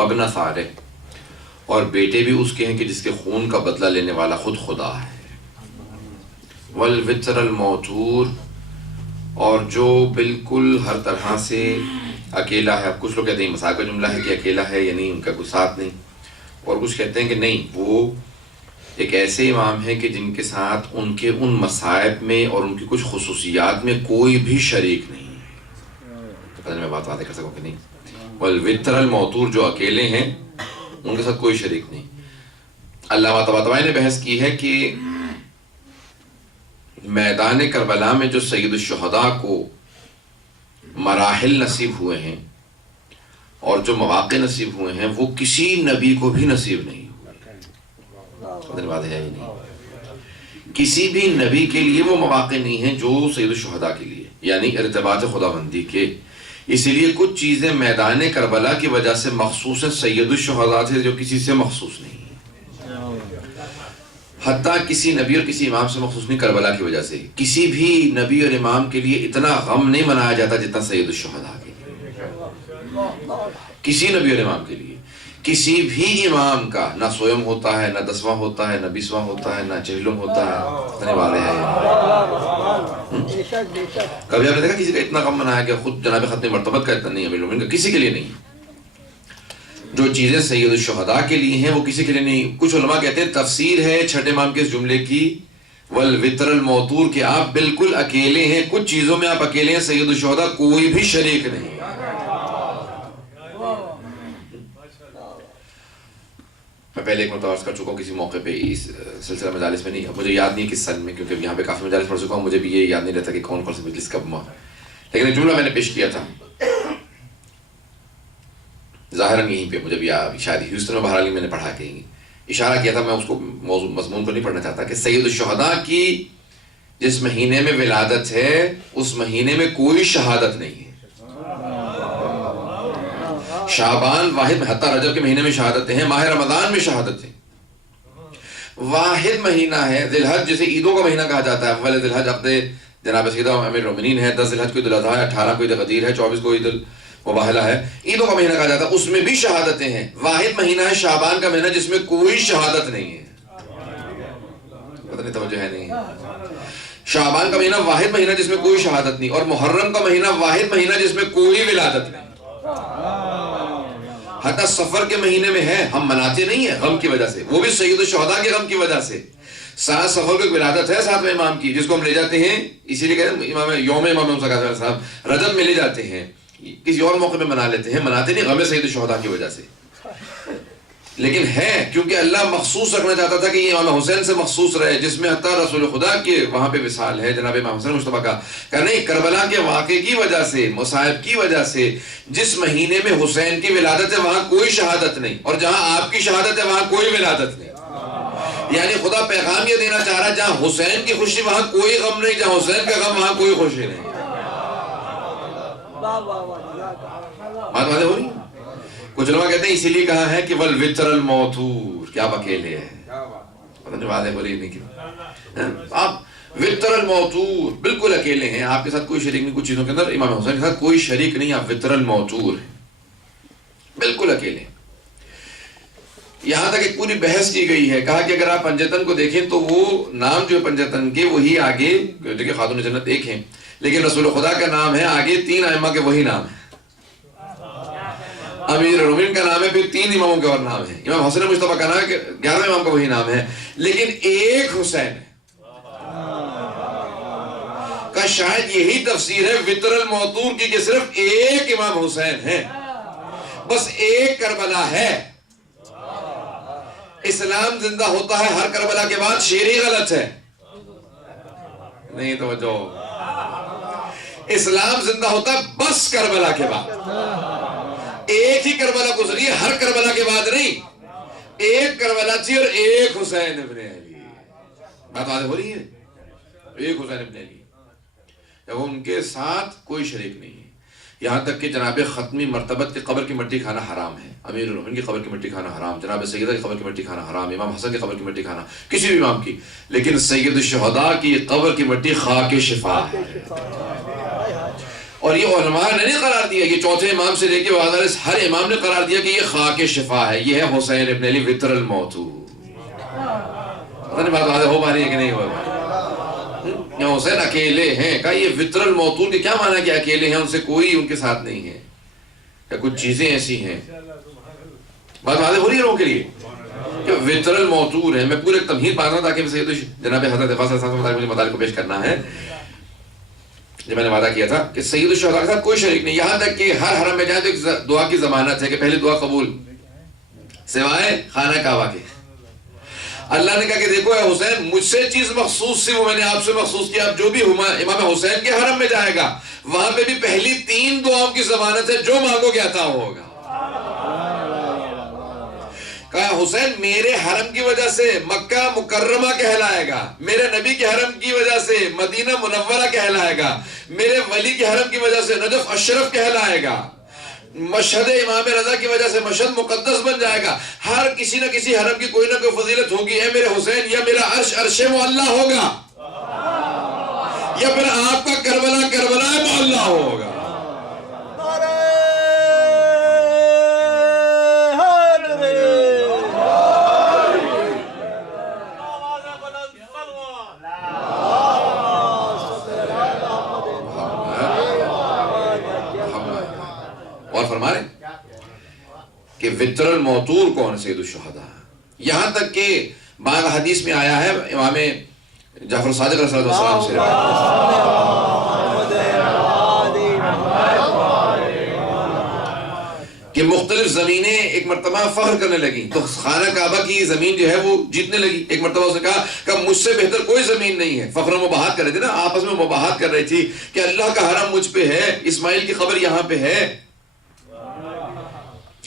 وابن ثارہ، اور بیٹے بھی اس کے ہیں کہ جس کے خون کا بدلہ لینے والا خود خدا ہے۔ والوتر الموتور، اور جو بالکل ہر طرح سے اکیلا ہے۔ کچھ لوگ کہتے ہیں مثال کا جملہ ہے کہ اکیلا ہے، یعنی ان کا کوئی ساتھ نہیں، اور کچھ کہتے ہیں کہ نہیں، وہ ایک ایسے امام ہیں کہ جن کے ساتھ ان کے ان مصائب میں اور ان کی کچھ خصوصیات میں کوئی بھی شریک نہیں ہے۔ پتہ نہیں میں بات واضح کر سکوں کہ نہیں۔ والوتر الموتور، جو اکیلے ہیں ان کے ساتھ کوئی شریک نہیں۔ علامہ طباطبائی نے بحث کی ہے کہ میدان کربلا میں جو سید الشہداء کو مراحل نصیب ہوئے ہیں اور جو مواقع نصیب ہوئے ہیں وہ کسی نبی کو بھی نصیب نہیں ہوئے۔ بات ہے ہی نہیں، کسی بھی نبی کے لیے وہ مواقع نہیں ہیں جو سید الشہداء کے لیے، یعنی ارتباط خداوندی کے۔ اسی لیے کچھ چیزیں میدان کربلا کی وجہ سے مخصوص ہیں سید الشہداء سے، جو کسی سے مخصوص نہیں ہے، حتیٰ کسی نبی اور کسی امام سے مخصوص نہیں۔ کربلا کی وجہ سے کسی بھی نبی اور امام کے لیے اتنا غم نہیں منایا جاتا جتنا سید الشہداء کے لیے۔ کسی نبی اور امام کے لیے کسی بھی امام کا نہ سویم ہوتا ہے، نہ 10واں ہوتا ہے، نہ 20واں ہوتا ہے، نہ 40 ہوتا ہے۔ اتنے والے ہیں۔ کبھی آپ نے دیکھا کسی کا اتنا غم منایا کہ خود جناب ختم مرتبت کا اتنا نہیں، امیر المومنین کا کسی کے لیے نہیں۔ جو چیزیں سید الشہداء کے لیے ہیں وہ کسی کے لیے نہیں۔ کچھ علماء کہتے ہیں تفسیر ہے چھٹے امام کے اس جملے کی والوتر الموتور، کہ آپ بالکل اکیلے ہیں، کچھ چیزوں میں آپ اکیلے ہیں، سید الشہداء کوئی بھی شریک نہیں۔ میں پہلے ایک مرتبہ عرض کر چکا ہوں کسی موقع پہ، اس سلسلہ مجالس میں نہیں، اب مجھے یاد نہیں کس سن میں، کیونکہ یہاں پہ کافی مجالس پڑھ چکا ہوں، مجھے بھی یہ یاد نہیں رہتا کہ کون کون سی مجلس کب ہوا، لیکن ایک جملہ میں نے پیش کیا تھا ظاہراً یہیں پہ، مجھے بھی شاید ہیوسٹن میں بہرحال میں نے پڑھا کے اشارہ کیا تھا، میں اس کو موضوع مضمون کو نہیں پڑھنا چاہتا، کہ سید الشہداء کی جس مہینے میں ولادت ہے اس مہینے میں کوئی شہادت نہیں ہے۔ شعبان واحد میں، حتیٰ رجب کے مہینے میں شہادتیں ہیں، ماہ رمضان میں شہادتیں، واحد مہینہ ہے ذی الحج، جسے عیدوں کا مہینہ کہا جاتا ہے۔ اول ذی الحج عقد جناب سیدہ امیر المومنین ہے، 10 ذی الحج کو عید الاضحیٰ ہے، 18 کو عید غدیر ہے، 24 کو عید المباہلہ ہے، عیدوں کا مہینہ کہا جاتا ہے، اس میں بھی شہادتیں ہیں۔ واحد مہینہ ہے شعبان کا مہینہ جس میں کوئی شہادت نہیں ہے۔ پتہ نہیں توجہ ہے نہیں۔ شعبان کا مہینہ واحد مہینہ جس میں کوئی شہادت نہیں، اور محرم کا مہینہ واحد مہینہ جس میں کوئی ولادت نہیں۔ حتیٰ سفر کے مہینے میں ہے، ہم مناتے نہیں ہیں غم کی وجہ سے، وہ بھی سید الشہداء کے غم کی وجہ سے۔ سات سفر کو ایک ولادت ہے ساتویں امام کی، جس کو ہم لے جاتے ہیں، اسی لیے کہتے ہیں امام یوم امام موسیٰ صاحب رجب میں لے جاتے ہیں، کسی اور موقع میں منا لیتے ہیں، مناتے نہیں غم سید الشہداء کی وجہ سے، لیکن ہے کیونکہ اللہ مخصوص رکھنا چاہتا تھا کہ یہ امام حسین سے مخصوص رہے، جس میں حتیٰ رسول خدا کے وہاں پہ وصال ہے جناب امام حسین مصطفیٰ کا، کہ نہیں کربلا کے واقعے کی وجہ سے، مصائب کی وجہ سے جس مہینے میں حسین کی ولادت ہے وہاں کوئی شہادت نہیں، اور جہاں آپ کی شہادت ہے وہاں کوئی ولادت نہیں۔ یعنی خدا پیغام یہ دینا چاہ رہا ہے جہاں حسین کی خوشی وہاں کوئی غم نہیں، جہاں حسین کا غم وہاں کوئی خوشی نہیں۔ بات واضح ہو رہی ہے؟ کچھ علماء کہتے ہیں اسی لیے کہا ہے کہ والوتر الموتور، کہ آپ اکیلے ہیں۔ پتہ نہیں واضح ہو رہی نہیں کہ آپ وتر الموتور بالکل اکیلے ہیں، آپ کے ساتھ کوئی شریک نہیں، کچھ چیزوں کے اندر امام حسین کے ساتھ کوئی شریک نہیں، آپ وتر الموتور ہیں، بالکل اکیلے ہیں۔ یہاں تک ایک پوری بحث کی گئی ہے، کہا کہ اگر آپ پنجتن کو دیکھیں تو وہ نام جو ہے پنجتن کے وہی آگے، دیکھیں خاتون جنت ایک ہیں لیکن رسول خدا کا نام ہے، آگے 3 ائمہ کے وہی نام ہے، امیر المومنین کا نام ہے، پھر 3 اماموں کے اور نام ہے، امام حسن مصطفیٰ کا نام ہے، 11ویں امام کا وہی نام ہے، لیکن ایک حسین ہے کا شاید یہی تفسیر ہے وتر الموتور کی، کہ صرف ایک امام حسین ہے، بس ایک کربلا ہے۔ اسلام زندہ ہوتا ہے ہر کربلا کے بعد، شعر ہی غلط ہے، نہیں توجہ، اسلام زندہ ہوتا ہے بس کربلا کے بعد، ایک ہی کربلا گزری ہے، ہر کربلا کے بعد نہیں، ایک کربلا تھی اور ایک حسین ابن علی۔ بات واضح ہو رہی ہے؟ ایک حسین ابن علی، جب ان کے ساتھ کوئی شریک نہیں ہے، یہاں تک کہ جناب ختمی مرتبت کی قبر کی مٹی کھانا حرام ہے، امیر المومنین کی قبر کی مٹی کھانا حرام، جناب سیدہ کی قبر کی مٹی کھانا حرام، امام حسن کی قبر کی مٹی کھانا، کسی بھی امام کی، لیکن سید الشہداء کی قبر کی مٹی خاک شفا ہے۔ اور یہ علماء نے نہیں قرار دیا، یہ چوتھے امام سے لے کے ہر امام نے قرار دیا کہ یہ خاک شفا ہے، یہ ہے حسین ابن علی وطر الموتور۔ پتہ نہیں بات واضح ہو پا رہی ہے کہ نہیں ہو پا رہی؟ یہ حسین اکیلے ہیں، کہا یہ وطر الموتور کے کیا معنی کہ اکیلے ہیں، ان سے کوئی ان کے ساتھ نہیں ہے، یا کچھ چیزیں ایسی ہیں؟ بات واضح ہو رہی ہے لوگوں کے لیے کہ وطر الموتور ہے۔ میں پورے تمہید پا رہا ہوں تاکہ جناب حضرت فاضل صاحب مجھے مطالب کو پیش کرنا ہے۔ جب میں نے وعدہ کیا تھا کہ سید الشہداء کے ساتھ کوئی شریک نہیں، یہاں تک کہ ہر حرم میں جائیں تو ایک دعا کی ضمانت ہے کہ پہلی دعا قبول سوائے خانہ کعبہ کے۔ اللہ نے کہا کہ دیکھو اے حسین، مجھ سے چیز مخصوص سی وہ میں نے آپ سے مخصوص کیا، اب جو بھی امام حسین کے حرم میں جائے گا وہاں پہ بھی پہلی 3 دعاؤں کی ضمانت ہے، جو مانگو گے عطا ہوگا۔ کہا حسین میرے حرم کی وجہ سے مکہ مکرمہ کہلائے گا، میرے نبی کے حرم کی وجہ سے مدینہ منورہ کہلائے گا، میرے ولی کے حرم کی وجہ سے نجف اشرف کہلائے گا، مشہد امام رضا کی وجہ سے مشہد مقدس بن جائے گا۔ ہر کسی نہ کسی حرم کی کوئی نہ کوئی فضیلت ہوگی۔ اے میرے حسین، یا میرا عرش عرش معلیٰ ہوگا یا پھر آپ کا کربلا کربلا معلیٰ ہوگا۔ اور فرما رہے کہ وطر الموتور کون؟ سید الشہداء۔ یہاں تک کہ بعض حدیث میں آیا ہے، امام جعفر صادق علیہ السلام سے کہ مختلف زمینیں ایک مرتبہ فخر کرنے لگیں، تو خانہ کعبہ کی زمین جو ہے وہ جیتنے لگی۔ ایک مرتبہ اس نے کہا کہ مجھ سے بہتر کوئی زمین نہیں ہے۔ فخر و مباحثت کر رہے تھے نا، آپس میں مباحثت کر رہی تھی کہ اللہ کا حرم مجھ پہ ہے، اسماعیل کی قبر یہاں پہ ہے،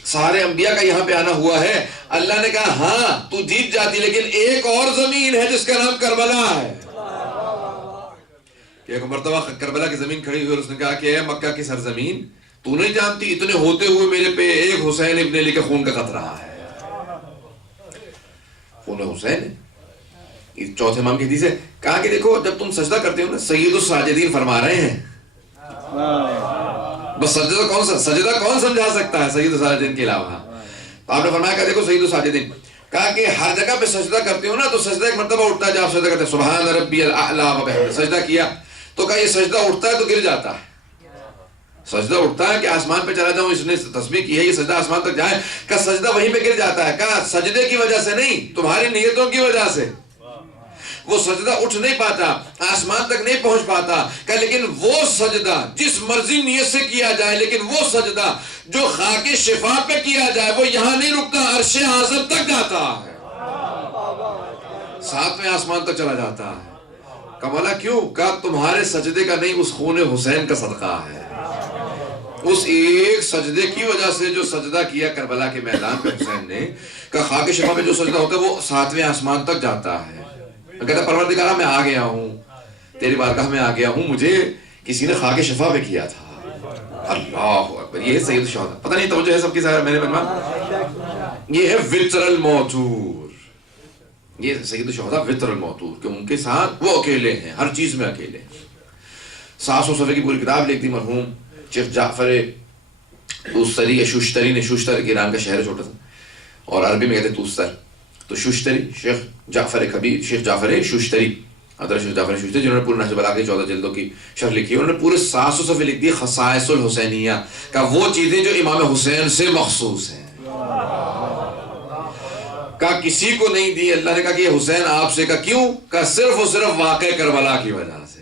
سارے انبیاء کا یہاں پہ آنا ہوا ہے۔ اللہ نے کہا ہاں تو جیت جاتی، لیکن ایک اور زمین ہے جس کا نام کربلا ہے۔ ایک مرتبہ کربلا کی زمین کھڑی ہوئی اور اس نے کہا کہ اے مکہ کی سرزمین، تو نہیں جانتی اتنے ہوتے ہوئے میرے پہ ایک حسین ابن علی کے خون کا قطرہ ہے۔ خون حسین ہے، چوتھے امام کی حدیث ہے۔ کہا کہ دیکھو جب تم سجدہ کرتے ہو نا، سید الساجدین فرما رہے ہیں، بس سجدہ کون سمجھا سکتا ہے سید الساجدین کے علاوہ؟ تو آپ نے فرمایا کہ دیکھو سید الساجدین، کہا کہ ہر جگہ پہ سجدہ کرتے ہو نا تو سجدہ ایک مرتبہ اٹھتا ہے جب آپ سجدہ کرتے ہیں سبحان ربی الاعلی وبحمدہ، سجدہ کیا تو کہا یہ سجدہ اٹھتا ہے تو گر جاتا ہے، سجدہ اٹھتا ہے کہ آسمان پہ چلا جاؤں، اس نے تسبیح کی ہے، یہ سجدہ آسمان تک جائے، کہ سجدہ وہیں پہ گر جاتا ہے۔ کہا سجدے کی وجہ سے نہیں، تمہاری نیتوں کی وجہ سے وہ سجدہ اٹھ نہیں پاتا، آسمان تک نہیں پہنچ پاتا۔ کہ لیکن وہ سجدہ جس مرضی نیت سے کیا جائے، لیکن وہ سجدہ جو خاک شفا پہ کیا جائے وہ یہاں نہیں رکتا، عرش اعظم تک جاتا ہے، 7ویں آسمان تک چلا جاتا ہے۔ کہ بولا کیوں؟ کہا تمہارے سجدے کا نہیں، اس خون حسین کا صدقہ ہے، اس ایک سجدے کی وجہ سے جو سجدہ کیا کربلا کے میدان پہ حسین نے، کہ خاک شفا پہ جو سجدہ ہوتا ہے وہ 7ویں آسمان تک جاتا ہے۔ کہتا پروردگارہ میں آ گیا ہوں، تیری بارگاہ میں آ گیا ہوں، مجھے کسی نے خاک شفا پہ کیا تھا۔ اللہ اکبر، یہ ہے سید الشہداء۔ پتہ نہیں توجہ ہے سب کی سارے میرے بنوا، یہ ہے وطر الموتور، یہ سید الشہداء وطر الموتور، کہ ان کے ساتھ وہ اکیلے ہیں، ہر چیز میں اکیلے ہیں۔ 700 صفحے کی پوری کتاب لکھ دی مرحوم شیخ جعفر توستری یا شوشتری نے، شوشتر ایران کا شہر ہے چھوٹا سا، اور عربی میں کہتے ہیں توستر، تو شوشتری شیخ جعفر کبیر، شیخ جعفر شوشتری، حضرت شیخ جعفر شوشتری، جنہوں نے پورے نہج البلاغہ کی 14 جلدوں کی شرح لکھی ہے، انہوں نے پورے 700 صفحے لکھ دی خصائص الحسینیہ، کہ وہ چیزیں جو امام حسین سے مخصوص ہیں، کہ کسی کو نہیں دی۔ اللہ نے کہا کہ یہ حسین آپ سے، کا کیوں؟ کہ صرف اور صرف واقع کربلا کی وجہ سے،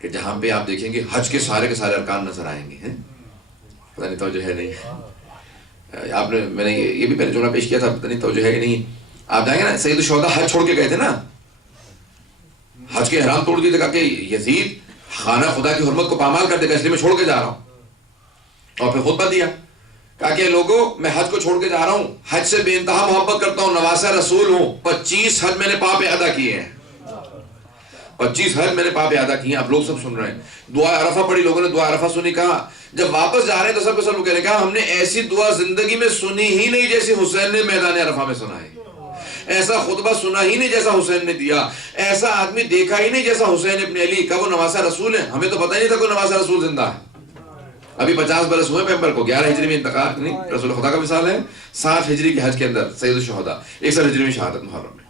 کہ جہاں پہ آپ دیکھیں گے حج کے سارے ارکان نظر آئیں گے، پتہ نہیں توجہ ہے نہیں آپ نے، میں نے یہ بھی پہلے جملہ پیش کیا تھا، پتہ نہیں توجہ ہے کہ نہیں۔ آپ جائیں گے نا، سید الشہداء حج چھوڑ کے گئے تھے نا، حج کے احرام توڑ دیے تھے، کہا کہ یزید خانہ خدا کی حرمت کو پامال کر دے گا، اس لیے میں چھوڑ کے جا رہا ہوں، اور پھر خطبہ دیا، کہا کہ لوگوں میں حج کو چھوڑ کے جا رہا ہوں، حج سے بے انتہا محبت کرتا ہوں، نواسہ رسول ہوں، 25 حج میں نے پا پہ ادا کیے ہیں، 25 حج میں نے پا پہ ادا کیے ہیں۔ آپ لوگ سب سن رہے ہیں، دعا عرفہ پڑھی، لوگوں نے دعا عرفہ سنی، کہا جب واپس جا رہے ہیں تو سب کے سب لوگ کہہ رہے ہیں، کہا ہم نے ایسی دعا زندگی میں سنی ہی نہیں جیسی حسین نے میدان عرفہ میں سنائی، ایسا خطبہ سنا ہی نہیں جیسا حسین نے دیا، ایسا آدمی دیکھا ہی نہیں جیسا حسین ابن علی کا، وہ نواسہ رسول ہے. ہمیں تو پتہ ہی نہیں تھا کوئی نواسہ رسول زندہ ہے. ابھی 50 برس ہوئے پیغمبر کو، 11 ہجری میں انتقال نہیں رسول خدا کا مثال ہے، 60 ہجری کے حج کے اندر سید الشہداء، 61 ہجری میں شہادت محرم میں.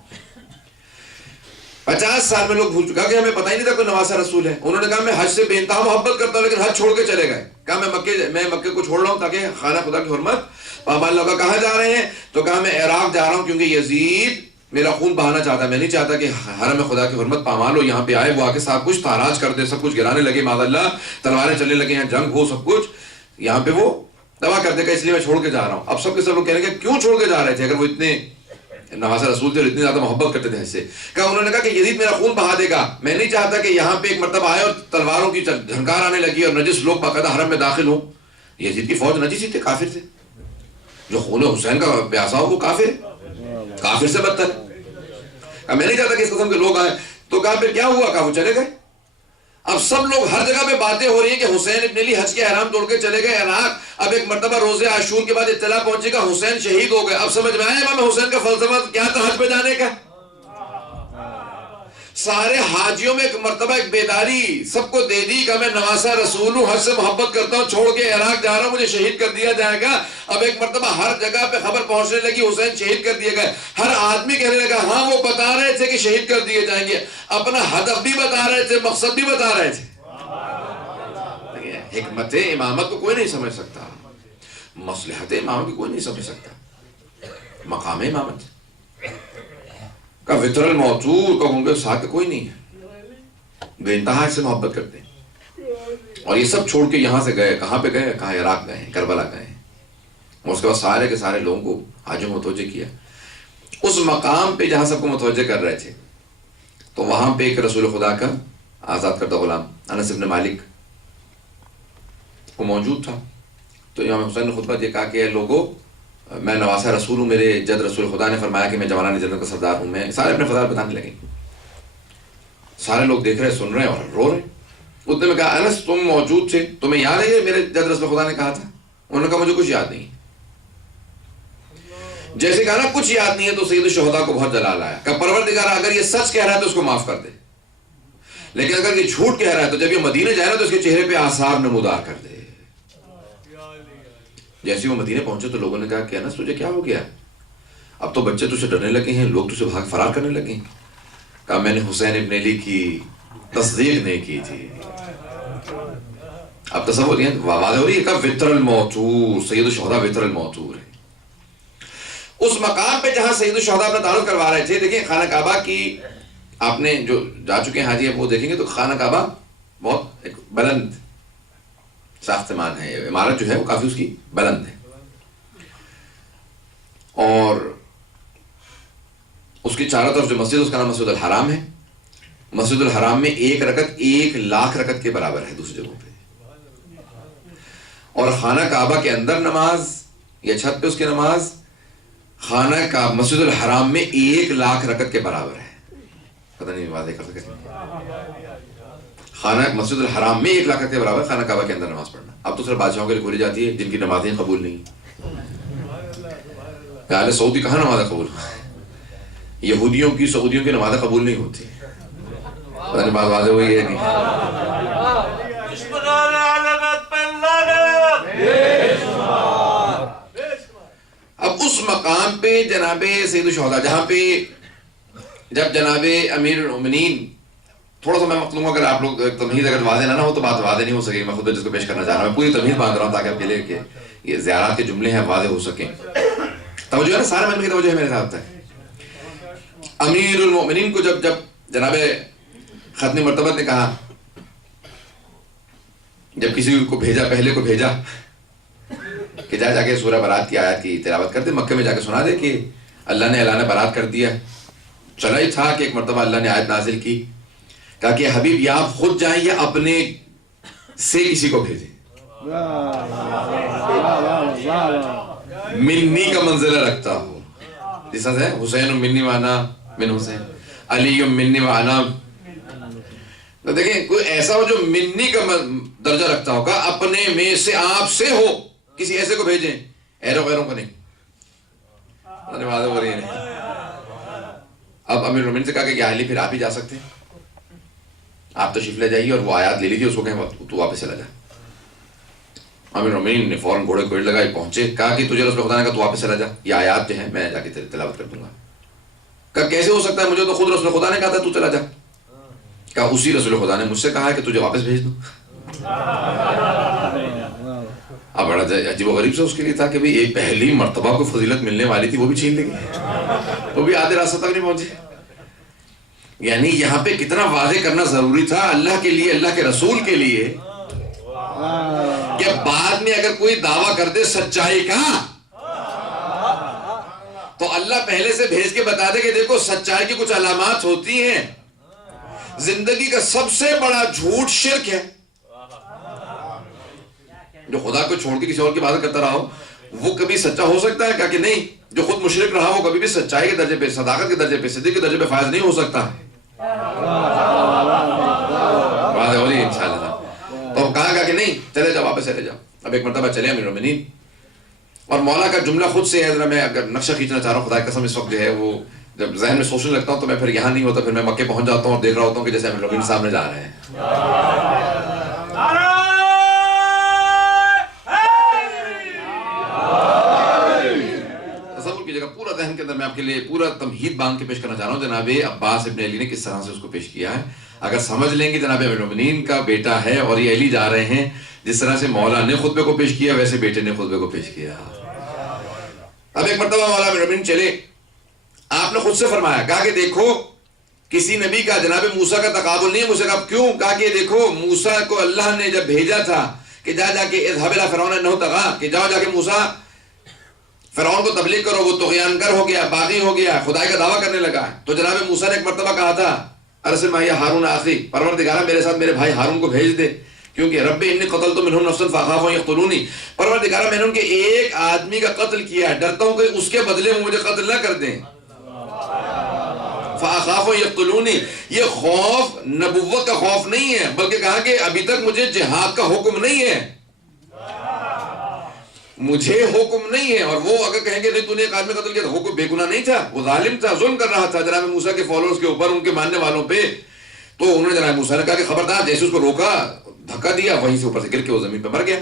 50 سال میں لوگ بھول چکا کہ ہمیں پتہ ہی نہیں تھا کوئی نواسہ رسول ہے. انہوں نے کہا میں حج سے بے انتہا محبت کرتا ہوں لیکن حج چھوڑ کے چلے گئے. کہا میں مکے کو چھوڑ رہا ہوں تاکہ خانہ خدا کی حرمت پابند لوگ. کہاں جا رہے ہیں؟ تو کہا میں عراق جا رہا ہوں کیونکہ یزید میرا خون بہانا چاہتا ہے، میں نہیں چاہتا کہ حرم خدا کی حرمت پامال ہو. یہاں پہ آئے وہ آ کے سب کچھ تاراج کر دے، سب کچھ گرانے لگے، معاذ اللہ تلواریں چلنے لگے ہیں، جنگ ہو، سب کچھ یہاں پہ وہ دعویٰ کر دے گا، اس لیے میں چھوڑ کے جا رہا ہوں. اب سب کے سب لوگ کہہ رہے ہیں کہ کیوں چھوڑ کے جا رہے تھے اگر وہ اتنے نواسہ رسول تھے اور اتنی زیادہ محبت کرتے تھے سے؟ کہا انہوں نے کہا کہ یزید میرا خون بہا دے گا، میں نہیں چاہتا کہ یہاں پہ ایک مرتبہ آئے اور تلواروں کی جھنکار آنے لگی اور نجس لوگ باقاعدہ حرم میں داخل ہوں. یزید کی فوج نجس ہی تھے، کافر تھے. جو خون حسین کا پیاسا ہو وہ کافر ہے، کافر سے بدتر ہے. کہا میں نہیں چاہتا کہ اس قسم کے لوگ آئیں. تو کہا پھر کیا ہوا؟ کہا وہ چلے گئے. اب سب لوگ ہر جگہ پہ باتیں ہو رہی ہیں کہ حسین ابن علی حج کے احرام توڑ کے چلے گئے عراق. اب ایک مرتبہ روزے عاشور کے بعد اطلاع پہنچے گا حسین شہید ہو گئے. اب سمجھ میں آیا امام حسین کا فلسفہ کیا تھا حج پہ جانے کا. سارے حاجیوں میں ایک مرتبہ ایک بیداری سب کو دے دی کہ میں نواسہ رسول ہوں، حج سے محبت کرتا ہوں، چھوڑ کے عراق جا رہا ہوں، مجھے شہید کر دیا جائے گا. اب ایک مرتبہ ہر جگہ پہ خبر پہنچنے لگی حسین شہید کر دیے گئے. ہر آدمی کہنے لگا ہاں وہ بتا رہے تھے کہ شہید کر دیے جائیں گے، اپنا ہدف بھی بتا رہے تھے، مقصد بھی بتا رہے تھے. حکمت امامت کو کوئی نہیں سمجھ سکتا، مصلحت امامت کو کوئی نہیں سمجھ سکتا. مقام امامت کا وطر الموتور کا ان کے ساتھ کوئی نہیں ہے، بے انتہا سے محبت کرتے ہیں. اور یہ سب چھوڑ کے یہاں سے گئے، کہاں پہ گئے؟ کہاں عراق گئے، کربلا گئے. اور اس کے بعد سارے کے سارے لوگوں کو حاجیوں کو متوجہ کیا. اس مقام پہ جہاں سب کو متوجہ کر رہے تھے تو وہاں پہ ایک رسول خدا کا آزاد کردہ غلام انس بن مالک وہ موجود تھا. تو امام حسین نے خطبہ دیا، کہا کہ اے لوگو میں نواسہ رسول ہوں، میرے جد رسول خدا نے فرمایا کہ میں جوانان جنت کا سردار ہوں. میں سارے اپنے فضائل بتانے لگے. سارے لوگ دیکھ رہے، سن رہے اور رو رہے. اتنے میں کہا انس تم موجود تھے، تمہیں یاد ہے یہ میرے جد رسول خدا نے کہا تھا؟ انہوں نے کہا مجھے کچھ یاد نہیں. جیسے کہا نا کچھ یاد نہیں ہے تو سید الشہداء کو بہت جلال آیا. کہ پروردگار اگر یہ سچ کہہ رہا ہے تو اس کو معاف کر دے، لیکن اگر یہ جھوٹ کہہ رہا ہے تو جب یہ مدینے جائے نا تو اس کے چہرے پہ آثار نمودار کر دے. جیسے وہ مدینے پہنچے تو لوگوں نے کہا کہ انس تجھے کیا ہو گیا؟ اب تو بچے تجھ سے ڈرنے لگے ہیں، لوگ تجھ سے بھاگ فرار کرنے لگے ہیں. کہا میں نے حسین ابن علی کی تصدیق نہیں کی تھی. اب تصور واضح ہو رہی ہے کہ وطر الموتور، سید الشہداء وطر الموتور ہے. اس مقام پہ جہاں سید الشہداء اپنا تعارف کروا رہے تھے، دیکھیں خانہ کعبہ کی آپ نے جو جا چکے ہیں حاجی وہ دیکھیں گے تو خانہ کعبہ بہت ایک بلند ساختمان ہے، عمارت جو ہے وہ کافی اس کی بلند ہے. اور اس کی چاروں طرف جو مسجد اس کا نام مسجد الحرام ہے. مسجد الحرام میں ایک رکعت 1,00,000 رکعت کے برابر ہے دوسری جگہوں پہ. اور خانہ کعبہ کے اندر نماز یا چھت پہ اس کی نماز خانہ کا مسجد الحرام میں 1,00,000 رکعت کے برابر ہے. پتہ نہیں واضح کر سکتے. خانہ مسجد الحرام میں 1,00,000 رکعت کے برابر خانہ کعبہ کے اندر نماز پڑھنا. اب تو صرف بادشاہوں کے لیے کھولی جاتی ہے جن کی نمازیں قبول نہیں. اہل سعودی کہاں نمازیں قبول؟ یہودیوں کی سعودیوں کی نمازیں قبول نہیں ہوتی. پتہ نہیں بات واضح ہوئی ہے کہ اب اس مقام پہ جناب سید الشہداء جہاں پہ جب جناب امیر المومنین تھوڑا سا میں وقت لوں گا، اگر آپ لوگ تمہید اگر واضح نہ ہو تو بات واضح نہیں ہو سکے. میں خود جس کو پیش کرنا چاہ رہا ہوں میں پوری تمہید باندھ رہا ہوں تاکہ آپ کے لیے کہ یہ زیارات کے جملے ہیں واضح ہو سکیں. توجہ ہے نا، سارے من کی توجہ ہے میرے ساتھ. امیر المومنین کو جب جناب ختم مرتبت نے کہا، جب کسی کو بھیجا پہلے کو بھیجا کہ جا کے سورہ برات کی آیات کی تلاوت کر دے، مکے میں جا کے سنا دے کہ اللہ نے اعلان برات کر دیا. چلا ہی تھا کہ ایک مرتبہ اللہ نے آیت نازل کی، کہا کہ حبیب یا آپ خود جائیں یا اپنے سے کسی کو بھیجیں. منی کا منزلہ رکھتا ہوں، جیسا ہے حسین منی وانا من حسین، علی منی وانا. تو دیکھیں کوئی ایسا ہو جو منی کا درجہ رکھتا ہوگا، اپنے میں سے آپ سے ہو کسی ایسے کو بھیجیں، ایرو غیروں کو نہیں. اب امیر المومنین سے کہا کہ علی پھر آپ ہی جا سکتے ہیں، آپ تشریف لے جائیے اور وہ آیات لے لیجیے، اس کو کہیں تو واپس چلا جائے۔ امیر المومنین نے فوراً گھوڑے کو لگائی، پہنچے، کہا کہ تجھے رسول خدا نے کہا تو واپس چلا جا، یہ آیات جو ہیں میں جا کے تلاوت کر دوں گا۔ کہا کیسے ہو سکتا ہے، مجھے تو خود رسول خدا نے کہا تھا تو چلا جا۔ کہا اسی رسول خدا نے مجھ سے کہا ہے کہ تجھے واپس بھیج دوں۔ اب بڑا عجیب و غریب سے اس کے لیے تھا کہ بھئی ایک پہلی مرتبہ کو فضیلت ملنے والی تھی وہ بھی چھین لے گی، وہ بھی آدھے راستہ تک نہیں پہنچے۔ یعنی یہاں پہ کتنا واضح کرنا ضروری تھا اللہ کے لیے، اللہ کے رسول کے لیے، کہ بعد میں اگر کوئی دعویٰ کر دے سچائی کا تو اللہ پہلے سے بھیج کے بتا دے کہ دیکھو سچائی کی کچھ علامات ہوتی ہیں۔ زندگی کا سب سے بڑا جھوٹ شرک ہے، جو خدا کو چھوڑ کے کسی اور کی عبادت کرتا رہا ہو وہ کبھی سچا ہو سکتا ہے؟ کہا کہ نہیں، جو خود مشرک رہا وہ کبھی بھی سچائی کے درجے پہ، صداقت کے درجے پہ، صدیق کے درجے پہ فائز نہیں ہو سکتا۔ بات ہو رہی ہے انشاءاللہ۔ تو کہا کہ نہیں چلے جاؤ، واپس چلے جاؤ۔ اب ایک مرتبہ چلے امیر المومنین، اور مولا کا جملہ خود سے ہے، میں اگر نقشہ کھینچنا چاہ رہا ہوں، خدا کی قسم اس وقت جو ہے وہ جب ذہن میں سوچنے لگتا ہوں تو میں پھر یہاں نہیں ہوتا، پھر میں مکے پہنچ جاتا ہوں اور دیکھ رہا ہوتا ہوں کہ جیسے امیر المومنین سامنے جا رہے ہیں۔ تصور کیجیے گا، پورا ذہن کے اندر میں آپ کے لیے پورا تمہید باندھ کے پیش کرنا چاہ رہا ہوں جناب عباس ابن علی نے کس طرح سے اس کو پیش کیا ہے۔ اگر سمجھ لیں گے جناب امیر المومنین کا بیٹا ہے اور یہ علی جا رہے ہیں، جس طرح سے مولا نے خطبے کو پیش کیا ویسے بیٹے نے خطبے کو پیش کیا۔ اب ایک مرتبہ مولا امیر المومنین چلے، آپ نے خود سے فرمایا، کہا کہ دیکھو کسی نبی کا جناب موسیٰ کا تقابل نہیں ہے مجھ سے۔ کہا کیوں؟ کہا کہ دیکھو موسیٰ کو اللہ نے جب بھیجا تھا کہ جا کے اذهب الى فرعون انه طغى، کہ جاؤ جا کے موسیٰ فرعون کو تبلیغ کرو، وہ طغیان گر ہو گیا، باغی ہو گیا، خدائی کا دعویٰ کرنے لگا۔ تو جناب موسیٰ نے ایک مرتبہ کہا تھا ارسل معی ہارون اخی، پروردگارہ میرے ساتھ میرے بھائی ہارون کو بھیج دے، کیونکہ رب انی قتلت منهم نفسا فاخاف ان یقتلونی، پروردگارہ میں نے ان کے ایک آدمی کا قتل کیا ہے، ڈرتا ہوں کہ اس کے بدلے میں مجھے قتل نہ کر دیں۔ فاخاف ان یقتلونی، یہ خوف نبوت کا خوف نہیں ہے، بلکہ کہا کہ ابھی تک مجھے جہاد کا حکم نہیں ہے، مجھے حکم نہیں ہے۔ اور وہ اگر کہیں گے نہیں تو نے ایک آدمی قتل کیا، تو حکم بے گناہ نہیں تھا، وہ ظالم تھا، ظلم کر رہا تھا جناب موسیٰ کے فالوورز کے اوپر، ان کے ماننے والوں پہ۔ تو انہوں نے جناب موسیٰ نے کہا کہ خبردار، جیسے اس کو روکا، دھکا دیا، وہیں سے اوپر سے گر کے وہ زمین پہ مر گیا۔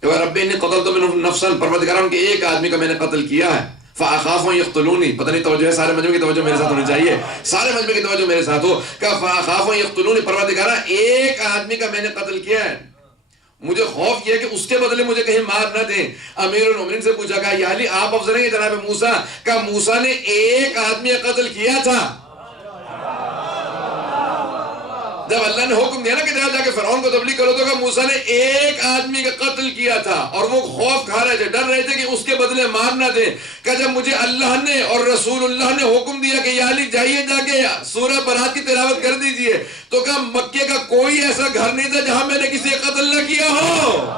کہ رب انی قتلت منهم نفسا، پروردگار ان کے ایک آدمی کا میں نے قتل کیا ہے، فاخاف ان یقتلونی، پتہ نہیں توجہ ہے، سارے مجمع کی توجہ میرے ساتھ ہونی چاہیے، سارے مجمع کی توجہ میرے ساتھ ہو۔ کہ فاخاف ان یقتلونی، پروردگار ایک آدمی کا میں نے قتل کیا ہے، مجھے خوف یہ ہے کہ اس کے بدلے مجھے کہیں مار نہ دیں۔ امیر المومنین سے پوچھا کہ یا علی آپ افضل ہیں جناب موسیٰ؟ کہ موسیٰ نے ایک آدمی کا قتل کیا تھا، جب اللہ نے حکم دیا نا کہ جا کے فرعون کو تبلیغ کرو، تو کہ موسیٰ نے ایک آدمی کا قتل کیا تھا، اور وہ خوف کھا رہے تھے، ڈر رہے تھے کہ اس کے بدلے مار نہ دیں۔ کہ جب مجھے اللہ نے اور رسول اللہ نے حکم دیا کہ یا علی جائیے جا کے سورہ برات کی تلاوت کر دیجئے، تو کہ مکے کا کوئی ایسا گھر نہیں تھا جہاں میں نے کسی کا قتل نہ کیا ہو۔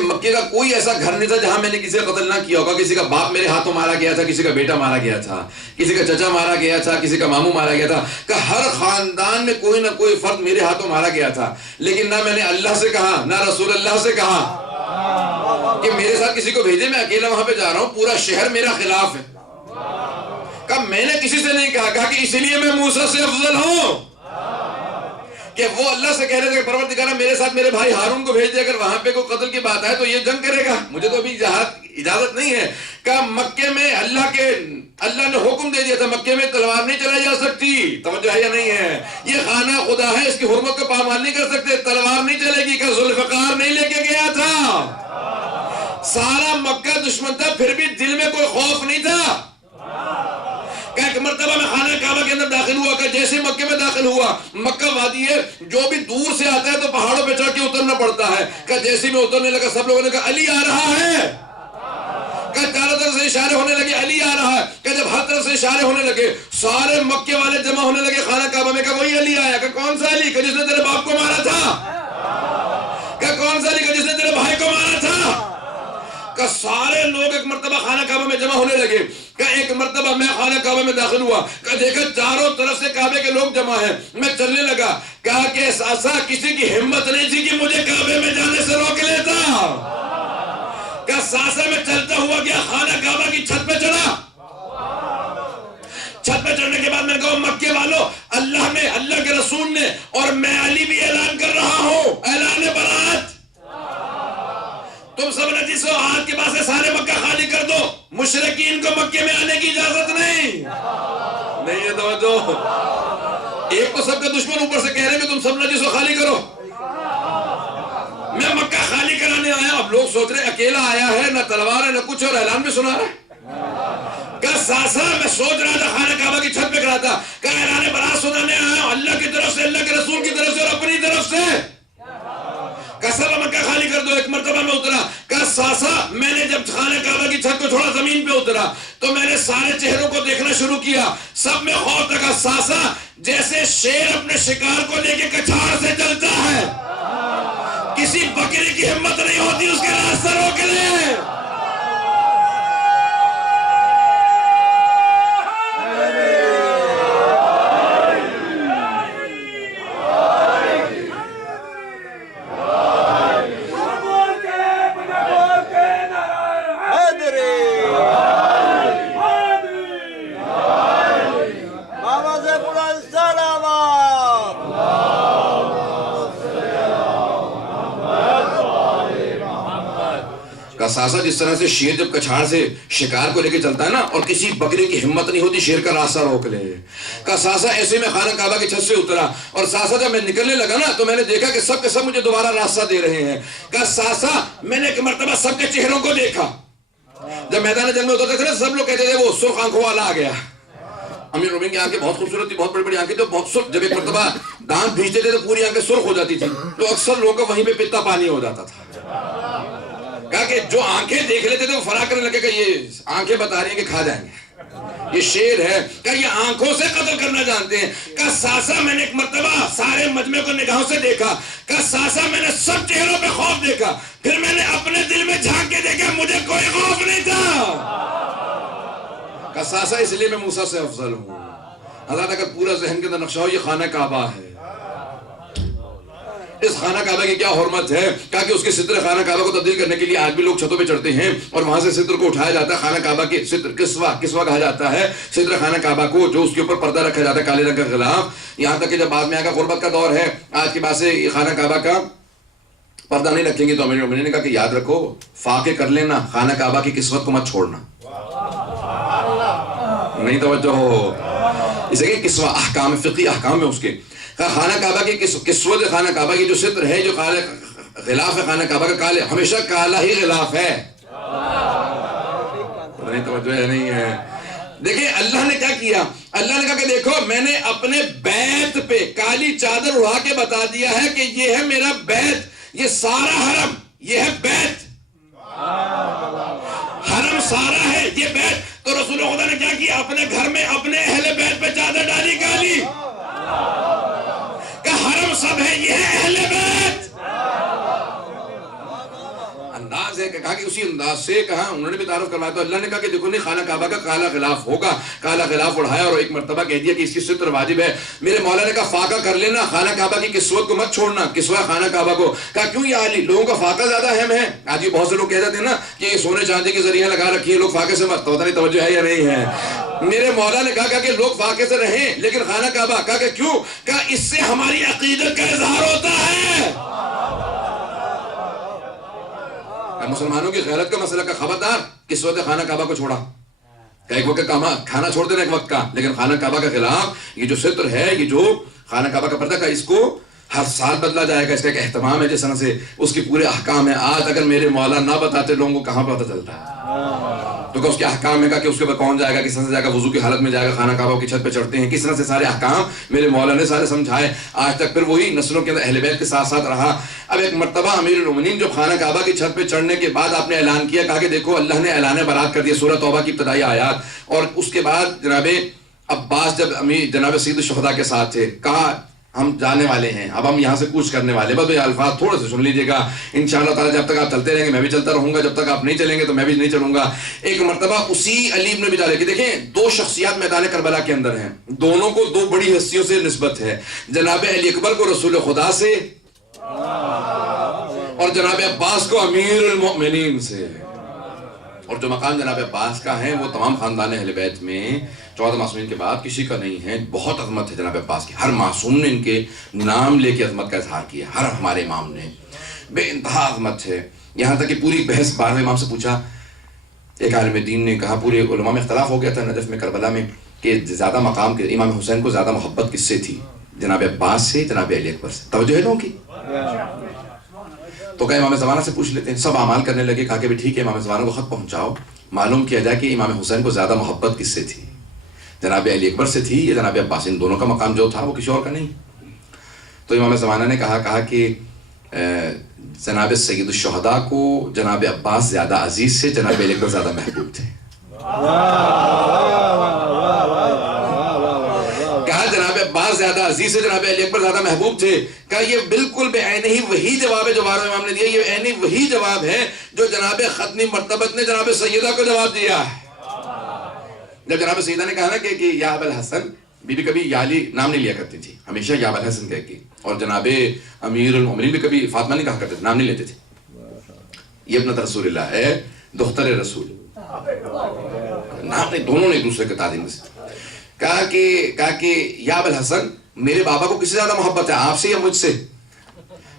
مکے کا کوئی ایسا گھر نہیں تھا جہاں میں نے کسی کا قتل نہ کیا ہوگا۔ کسی کا باپ میرے ہاتھوں مارا گیا تھا، کسی کا بیٹا مارا گیا تھا، کسی کا چچا مارا گیا تھا، کسی کا ماموں مارا گیا تھا، کہ ہر خاندان میں کوئی نہ کوئی فرد میرے ہاتھوں مارا گیا تھا۔ لیکن نہ میں نے اللہ سے کہا نہ رسول اللہ سے کہا کہ میرے ساتھ کسی کو بھیجے، میں اکیلا وہاں پہ جا رہا ہوں، پورا شہر میرا خلاف ہے۔ کہ میں نے کسی سے نہیں کہا کہ اسی لیے میں موسیٰ سے افضل ہوں، کہ وہ اللہ سے کہہ رہے تھے کہ پروردگارہ میرے ساتھ میرے بھائی ہارون کو بھیج دے، اگر وہاں پہ کوئی قتل کی بات ہے تو یہ جنگ کرے گا، مجھے تو ابھی اجازت نہیں ہے۔ کہ مکے میں اللہ نے حکم دے دیا تھا، مکے میں تلوار نہیں چلائی جا سکتی، توجہ ہے یا نہیں ہے؟ یہ خانہ خدا ہے، اس کی حرمت کو پامال نہیں کر سکتے، تلوار نہیں چلے گی۔ کہ ذوالفقار نہیں لے کے گیا تھا، سارا مکہ دشمن تھا، پھر بھی دل میں کوئی خوف نہیں تھا۔ کہ ایک مرتبہ میں خانہ کعبہ کے اندر داخل ہوا، کہ جیسے مکے میں داخل ہوا، مکہ وادی ہے، جو بھی دور سے آتا ہے تو پہاڑوں پہ چڑھ کے اترنا پڑتا ہے۔ کہ جیسے میں اترنے لگا، سب لوگوں نے کہا علی آ رہا ہے، کہ چاروں طرف سے اشارے ہونے لگے علی آ رہا ہے۔ کہ جب ہر طرف سے سے اشارے ہونے لگے. سارے مکے والے جمع ہونے لگے خانہ کعبہ میں. کہا وہی علی آیا. کہ کون سا علی؟ کہ جس نے تیرے باپ کو مارا تھا. کہ کون سا علی؟ کہ جس نے تیرے بھائی کو مارا تھا. کہ سارے لوگ ایک مرتبہ خانہ کعبہ میں جمع ہونے لگے. کہ ایک مرتبہ میں خانہ کعبہ میں داخل ہوا. کہ دیکھا چاروں طرف سے کعبے کے لوگ جمع ہیں. میں چلنے لگا. کہا کہ ایسا کسی کی ہمت نہیں تھی کہ مجھے کعبے میں جانے سے روک لیتا. کہ ساسا میں چلتا ہوا گیا خانہ کعبہ کی چھت پہ چڑھا. چھت پہ چڑھنے کے بعد میں نے کہا مکے والوں، اللہ نے، اللہ کے رسول نے اور میں علی بھی اعلان کر رہا ہوں، اعلان برات. تم سب نجس ہو، آج کے بعد سے سارے مکہ خالی کر دو. مشرکین کو مکے میں آنے کی اجازت نہیں. نہیں ہے توجہ. ایک تو سب کا دشمن اوپر سے کہہ رہے ہیں کہ تم سب نجس ہو، خالی کرو. میں مکہ خالی کرانے آیا. اب لوگ سوچ رہے اکیلا آیا ہے، نہ تلوار ہے نہ کچھ، اور اعلان بھی سنا رہا ہے. کہ ساسا میں سوچ رہا تھا خانہ کعبہ کی چھت پہ کھڑا تھا کہ اعلان برات سنانے آیا ہوں اللہ کی طرف سے، اللہ کے رسول کی طرف سے اور اپنی طرف سے. کہ سب مکہ خالی کر دو. ایک مرتبہ میں اترا. کہ ساسا میں نے جب خانہ کعبہ کی چھت کو تھوڑا زمین پہ اترا تو میں نے سارے چہروں کو دیکھنا شروع کیا. سب میں خوف تھا. کہ ساسا جیسے شیر اپنے شکار کو لے کے کچھاڑ سے چلتا ہے، کسی بکری کی ہمت نہیں ہوتی اس کے راستہ روک لے. ساسا جس طرح سے شیر جب کچھاڑ سے شکار کو لے کے چلتا ہے نا، اور کسی بکری کی ہمت نہیں ہوتی شیر کا راستہ روک لے. کہ ساسا ایسے میں خانہ کعبہ کی چھت سے اترا. اور ساسا جب میں نکلنے لگا نا تو میں نے دیکھا کہ سب کے سب مجھے دوبارہ راستہ دے رہے ہیں. کہ ساسا میں نے ایک مرتبہ سب کے چہروں کو دیکھا. جب میدان جنگ میں اترتے تھے نا سب لوگ کہتے تھے وہ سرخ آنکھوں والا آ گیا. امیر مومنین کی آنکھیں بہت خوبصورت تھی، بہت بڑی بڑی آنکھیں تو بہت سرخ. جب ایک مرتبہ دانت بھیجتے تھے تو پوری آنکھیں سرخ ہو جاتی تھی. تو اکثر لوگوں کا وہیں پہ پتا پانی ہو جاتا تھا. کہا کہ جو آنکھیں دیکھ لیتے تھے وہ فرار کرنے لگے کہ یہ آنکھیں بتا رہی ہیں کہ کھا جائیں گے، یہ شیر ہے. کہ یہ آنکھوں سے قتل کرنا جانتے ہیں. کہ ساسا میں نے ایک مرتبہ سارے مجمع کو نگاہوں سے دیکھا. کہ ساسا میں نے سب چہروں پہ خوف دیکھا. پھر میں نے اپنے دل میں جھانک کے دیکھا مجھے کوئی خوف نہیں تھا. کہ ساسا اس لیے میں موسیٰ سے افضل ہوں. اللہ تعالیٰ کا پورا ذہن کے اندر نقشہ ہو یہ خانہ کعبہ ہے. اس خانہ کعبہ کی کیا حرمت ہے. کہا کہ اس کے ستر خانہ کعبہ کو تبدیل کرنے کے لیے آج بھی لوگ چھتوں پہ چڑھتے ہیں اور وہاں سے ستر کو اٹھایا جاتا ہے. خانہ کعبہ کے ستر کسوہ کہا جاتا ہے ستر خانہ کعبہ کو، جو اس کے اوپر پردہ رکھا جاتا ہے کالے رنگ کا غلاف. یہاں تک کہ جب بعد میں آگا غربت کا دور ہے، آج کے بعد سے خانہ کعبہ کا پردہ نہیں رکھیں گے. تو امیر المومنین نے کہا کہ یاد رکھو فاقے کر لینا، خانہ کعبہ کی کسوت کو مت چھوڑنا. نہیں توجہ ہو. اسے کہ کسوہ احکام فقہی احکام میں اس کے خانہ کعبہ کی کسوت خانہ کعبہ کی جو ستر ہے، جو غلاف ہے خانہ کعبہ کا کالے، ہمیشہ کالا ہی غلاف ہے. نہیں توجہ ہے نہیں ہے. دیکھیں اللہ نے کیا کیا. اللہ نے کہا کہ دیکھو میں نے اپنے بیت پہ کالی چادر اڑا کے بتا دیا ہے کہ یہ ہے میرا بیت، یہ سارا حرم، یہ ہے بیت. حرم سارا ہے، یہ بیت. تو رسول خدا نے کیا کیا، اپنے گھر میں اپنے اہل بیت پہ چادر ڈالی کالی. کہ حرم سب ہے، یہ ہے اہل بیت. انداز ہے کہ کہا کہ اسی انداز سے کہا انہوں نے بھی تعارف کروایا. تو اللہ نے کہا کہ دیکھو نہیں خانہ کعبہ کا کالا غلاف ہوگا. کالا غلاف اڑھایا اور ایک مرتبہ کہہ دیا کہ اس کی ستر واجب ہے. میرے مولا نے کہا فاقہ کر لینا، خانہ کعبہ کی کسوت کو مت چھوڑنا، کسوہ خانہ کعبہ کو. کہا کیوں یا علی، لوگوں کا فاقہ زیادہ اہم ہے. آج یہ بہت سے لوگ کہہ جاتے ہیں نا کہ یہ سونے چاندی کی ذریعہ لگا رکھی ہے، لوگ فاقے سے مت. پتہ نہیں توجہ ہے یا نہیں ہے. میرے مولا نے کہا کہ لوگ فاقے سے رہیں لیکن خانہ کعبہ. کہا کہ کیوں؟ کہا اس سے ہماری عقیدت کا اظہار ہوتا ہے. مسلمانوں کی غیرت کا مسئلہ کا خبردار کسوت خانہ کعبہ کو چھوڑا. کہ ایک وقت کا کھانا چھوڑ دینا ایک وقت کا، لیکن خانہ کعبہ کا غلاف، یہ جو ستر ہے، یہ جو خانہ کعبہ کا پردہ کا، اس کو ہر سال بدلا جائے گا، اس کا ایک اہتمام ہے جس طرح سے اس کے پورے احکام ہیں. آج اگر میرے مولا نہ بتاتے لوگوں کو کہاں پتہ چلتا ہے؟ تو کہ اس کے احکام ہے کہ اس کے بعد کون جائے گا، کس طرح سے جائے گا، وضو کی حالت میں جائے گا، خانہ کعبہ کی چھت پہ چڑھتے ہیں، کس طرح سے سارے احکام میرے مولا نے سارے سمجھائے آج تک. پھر وہی نسلوں کے اندر اہل بیت کے ساتھ ساتھ رہا. اب ایک مرتبہ امیر المومنین جو خانہ کعبہ کی چھت پہ چڑھنے کے بعد آپ نے اعلان کیا، کہا کہ دیکھو اللہ نے اعلان برات کر دیا، سورہ توبہ کی ابتدائی آیات. اور اس کے بعد جناب عباس جب امیر جناب سید الشہداء کے ساتھ تھے، کہا ہم جانے والے ہیں، اب ہم یہاں سے کوچ کرنے والے. بس یہ الفاظ تھوڑے سے سن لیجیے گا انشاءاللہ تعالیٰ. جب تک آپ چلتے رہیں گے میں بھی چلتا رہوں گا، جب تک آپ نہیں چلیں گے تو میں بھی نہیں چلوں گا. ایک مرتبہ اسی علی بن ابی طالب کی دیکھیں دو شخصیات میدان کربلا کے اندر ہیں، دونوں کو دو بڑی ہستیوں سے نسبت ہے. جناب علی اکبر کو رسول خدا سے اور جناب عباس کو امیر المؤمنین سے. اور جو مقام جناب عباس کا ہے وہ تمام خاندان اہل بیت میں 14 معصومین کے بعد کسی کا نہیں ہے. بہت عظمت ہے جناب عباس کی، ہر معصوم نے ان کے نام لے کے عظمت کا اظہار کیا، ہر ہمارے امام نے بے انتہا عظمت ہے. یہاں تک کہ پوری بحث 12ویں امام سے پوچھا، ایک عالم دین نے کہا پورے علماء میں اختلاف ہو گیا تھا نجف میں کربلا میں کہ زیادہ مقام کے امام حسین کو زیادہ محبت کس سے تھی، جناب عباس سے جناب علی اکبر سے؟ توجہ ہے لوگوں کی؟ تو کہا امام زمانہ سے پوچھ لیتے ہیں. سب اعمال کرنے لگے. کہا کہ بھی ٹھیک ہے امام زمانہ کو خط پہنچاؤ، معلوم کیا جائے کہ امام حسین کو زیادہ محبت کس سے تھی، جناب علی اکبر سے تھی یا جناب عباس؟ ان دونوں کا مقام جو تھا وہ کسی اور کا نہیں. تو امام زمانہ نے کہا کہ جناب سید الشہداء کو جناب عباس زیادہ عزیز سے، جناب علی اکبر زیادہ محبوب تھے. کہا جناب عباس زیادہ عزیز سے، جناب علی اکبر زیادہ محبوب تھے. کہا یہ بالکل بے عین ہی وہی جواب ہے جو 12ویں امام نے دیا، یہ عین وہی جواب ہے جو جناب ختنی مرتبت نے جناب سیدہ کو جواب دیا ہے. جب جناب سیدہ نے کہا نا کہ یا ابا الحسن، بی بی کبھی یا علی نام نہیں لیا کرتی تھی، ہمیشہ یا ابا الحسن کہہ کے. اور جناب امیر المومنین بھی کبھی فاطمہ نہیں کہا کرتے تھے، نام نہیں لیتے تھے. یہ ابنت رسول اللہ ہے، دختر رسول، نام نہیں، دونوں نے ایک دوسرے کے تعظیم سے. کہا کہ یا ابا الحسن، میرے بابا کو کس سے زیادہ محبت ہے، آپ سے یا مجھ سے؟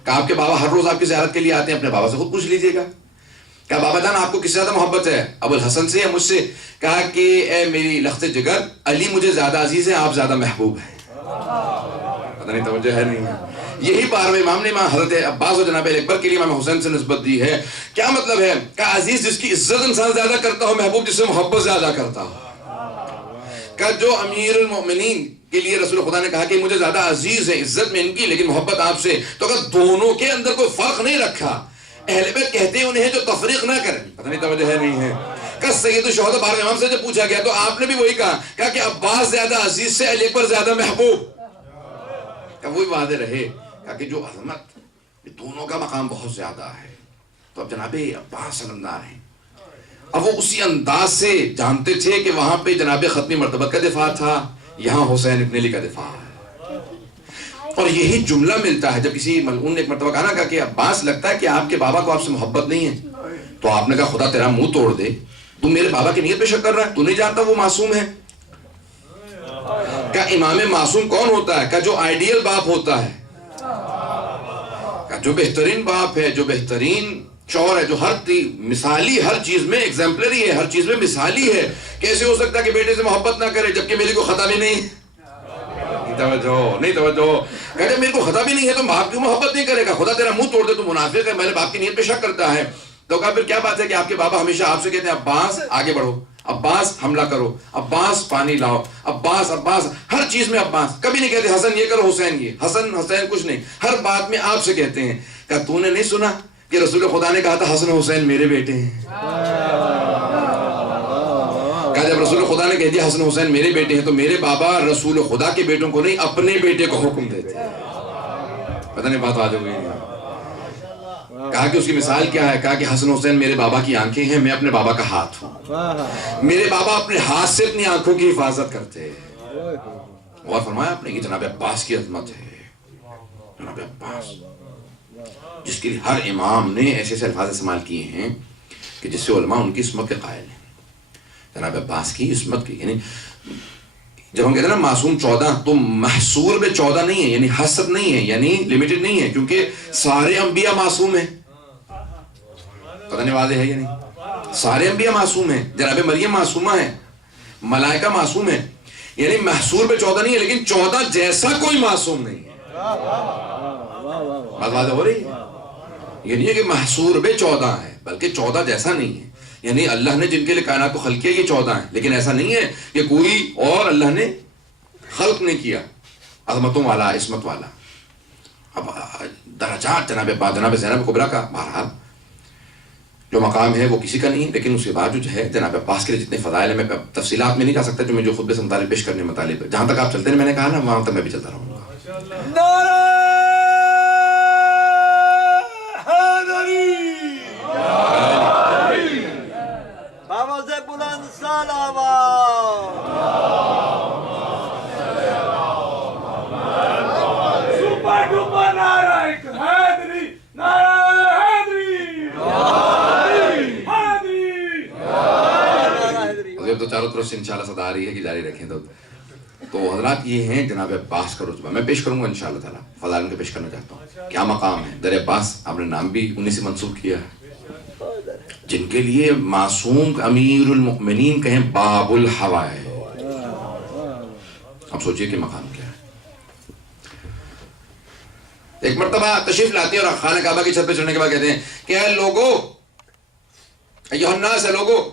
کہا آپ کے بابا ہر روز آپ کی زیارت کے لیے آتے ہیں، اپنے بابا سے خود پوچھ لیجئے گا. کہا بابا جان آپ کو کس سے زیادہ محبت ہے، ابو الحسن سے یا مجھ سے؟ کہا کہ اے میری لخت جگر، علی مجھے زیادہ عزیز ہے، آپ زیادہ محبوب ہیں. پتہ نہیں توجہ ہے نہیں ہے. یہی 12ویں امام نے امام حضرت عباس اور جناب علی اکبر کے لیے امام حسین سے نسبت دی ہے. کیا مطلب ہے؟ کہ عزیز جس کی عزت انسان زیادہ کرتا ہو، محبوب جس سے محبت زیادہ کرتا ہو. کہ جو امیر المؤمنین کے لیے رسول خدا نے کہا کہ مجھے زیادہ عزیز ہے عزت میں ان کی، لیکن محبت آپ سے. تو اگر دونوں کے اندر کوئی فرق نہیں رکھا، اہل بیت کہتے ہیں انہیں جو تفریق نہ کریں. پتہ نہیں توجہ ہے نہیں ہے. کہ سید الشہداء 12ویں امام سے جب پوچھا گیا تو آپ نے بھی وہی کہا کہ عباس زیادہ عزیز سے، علی اکبر زیادہ محبوب. کہ وہی واضح رہے کہ جو عظمت دونوں کا مقام بہت زیادہ ہے. تو اب جناب عباس علمدار ہیں. اب وہ اسی انداز سے جانتے تھے کہ وہاں پہ جناب ختمی مرتبت کا دفاع تھا، یہاں حسین ابن علی کا دفاع ہے. اور یہی جملہ ملتا ہے جب کسی ملعون نے ایک مرتبہ کہا نا کہ عباس لگتا ہے کہ آپ کے بابا کو آپ سے محبت نہیں ہے. تو آپ نے کہا خدا تیرا منہ توڑ دے، تو میرے بابا کی نیت پہ شک کر رہا ہے، تو نہیں جانتا وہ معصوم ہے. کیا امام معصوم کون ہوتا ہے؟ کیا جو آئیڈیل باپ ہوتا ہے، کیا جو بہترین باپ ہے، جو بہترین شوہر ہے، جو مثالی ہر چیز میں ایگزمپلری ہے، ہر چیز میں مثالی ہے. کیسے ہو سکتا ہے کہ بیٹے سے محبت نہ کرے جبکہ میری کو خطا بھی نہیں؟ نہیں توجہ. کہتے میرے کو خطا بھی نہیں ہے تو باپ کیوں محبت نہیں کرے گا؟ خدا تیرا منہ توڑ دے، تو منافق ہے، میرے باپ کی نیت پہ شک کرتا ہے. تو کہا پھر کیا بات ہے کہ آپ کے بابا ہمیشہ آپ سے کہتے ہیں عباس آگے بڑھو، عباس حملہ کرو، عباس پانی لاؤ، عباس عباس، ہر چیز میں عباس. کبھی نہیں کہتے حسن یہ کرو، حسین یہ، حسن حسین کچھ نہیں، ہر بات میں آپ سے کہتے ہیں. کہ تو نے نہیں سنا کہ رسول خدا نے کہا تھا حسن حسین میرے بیٹے ہیں؟ کہ جب رسول خدا نے کہہ دیا حسن حسین میرے بیٹے ہیں تو میرے بابا رسول خدا کے بیٹوں کو نہیں اپنے بیٹے کو حکم دیتے ہیں. پتہ نہیں بات آج ہو گئی. کہا کہ اس کی مثال کیا ہے؟ کہا کہ حسن حسین میرے بابا کی آنکھیں ہیں، میں اپنے بابا کا ہاتھ ہوں. میرے بابا اپنے ہاتھ سے اپنی آنکھوں کی حفاظت کرتے ہیں. اور فرمایا آپ نے کہ جناب عباس کی عظمت ہے. جناب عباس جس کے لیے ہر امام نے ایسے ایسے الفاظ استعمال کیے ہیں کہ جس سے علماء ان کی عصمت کے قائل ہیں. جناب عباس کی عصمت کی، یعنی جب ہم کہتے ہیں نا معصوم 14 تو محصور میں 14 نہیں ہے، یعنی حسب نہیں ہے، یعنی لیمیٹڈ نہیں ہے، کیونکہ سارے انبیاء معصوم ہیں. پتہ نہیں واضح ہے یا نہیں؟ سارے انبیاء معصوم ہیں. جناب مریم معصومہ ہے، ملائکہ معصوم ہے، یعنی محصور میں 14 نہیں ہے، لیکن 14 جیسا کوئی معصوم نہیں ہے. بات واضح ہو رہی ہے؟ یہ نہیں ہے کہ محصور بے 14 ہے، بلکہ 14 جیسا نہیں ہے. یعنی اللہ نے جن کے لیے کائنات کو خلق کیا یہ 14 ہیں، لیکن ایسا نہیں ہے کہ کوئی اور اللہ نے خلق نہیں کیا عظمتوں والا، عصمت والا. اب درجات جناب زینب کبریٰ کا بہرحال جو مقام ہے وہ کسی کا نہیں ہے، لیکن اس کے بعد جو ہے جناب عباس کے لیے جتنے فضائل ہیں، میں تفصیلات میں نہیں جا سکتا، جو میں جو خطبے سے مطالب پیش کرنے مطالب جہاں تک آپ چلتے ہیں، میں نے کہا نا وہاں تک میں بھی چلتا رہوں گا. بابا سے بلند سپر ڈپر نعرہ حیدری، نعرہ حیدری، اب تو چاروں طرف سے انشاءاللہ صدا آ رہی ہے کہ جاری رکھیں. تو حضرات یہ ہیں جناب عباس کا رتبہ. میں پیش کروں گا انشاءاللہ تعالیٰ، فضائل کے پیش کرنا چاہتا ہوں. کیا مقام ہے در عباس، آپ نے نام بھی انہیں سے منسوب کیا ہے، جن کے لیے معصوم امیر المؤمنین کہیں باب الحوا ہے. اب سوچئے کہ مقام کیا ہے. ایک مرتبہ تشریف لاتے ہیں اور خانہ کعبہ کی چھت پہ چڑھنے کے بعد کہتے ہیں کہ اے لوگو، ایھا الناس، لوگو